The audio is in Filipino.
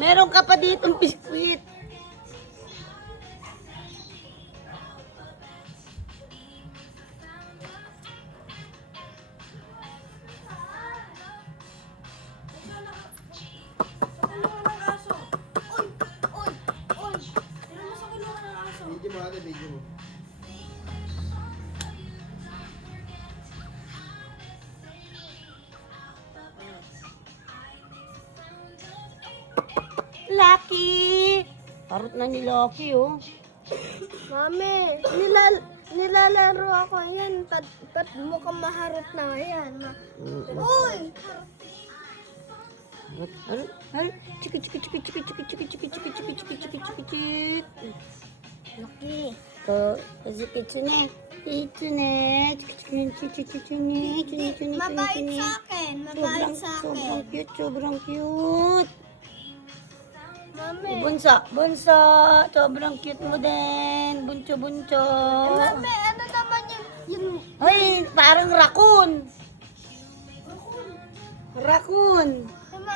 Meron ka pa ditong biskwit. Video mo ate, video mo. Lucky! Parot na ni Lucky, oh. Mami, nilalaro ako yan. Ba't mukhang maharot na yan? Uy! Ano? Chiki, chiki, chiki, chiki, chiki, chiki, chiki, chiki, chiki, chiki, chiki, chiki, chiki. Lucky. Kasi kitsune. Kitsune. Chiki, chiki, chiki, chiki, chiki, chiki, chiki, Mabait chiki. sa akin. Mabait sa Sobrang akin. cute, sobrang cute. Mami. Bunso, sobrang cute mo din. Bunso. Mami, ano naman yung Ay, parang raccoon. Raccoon.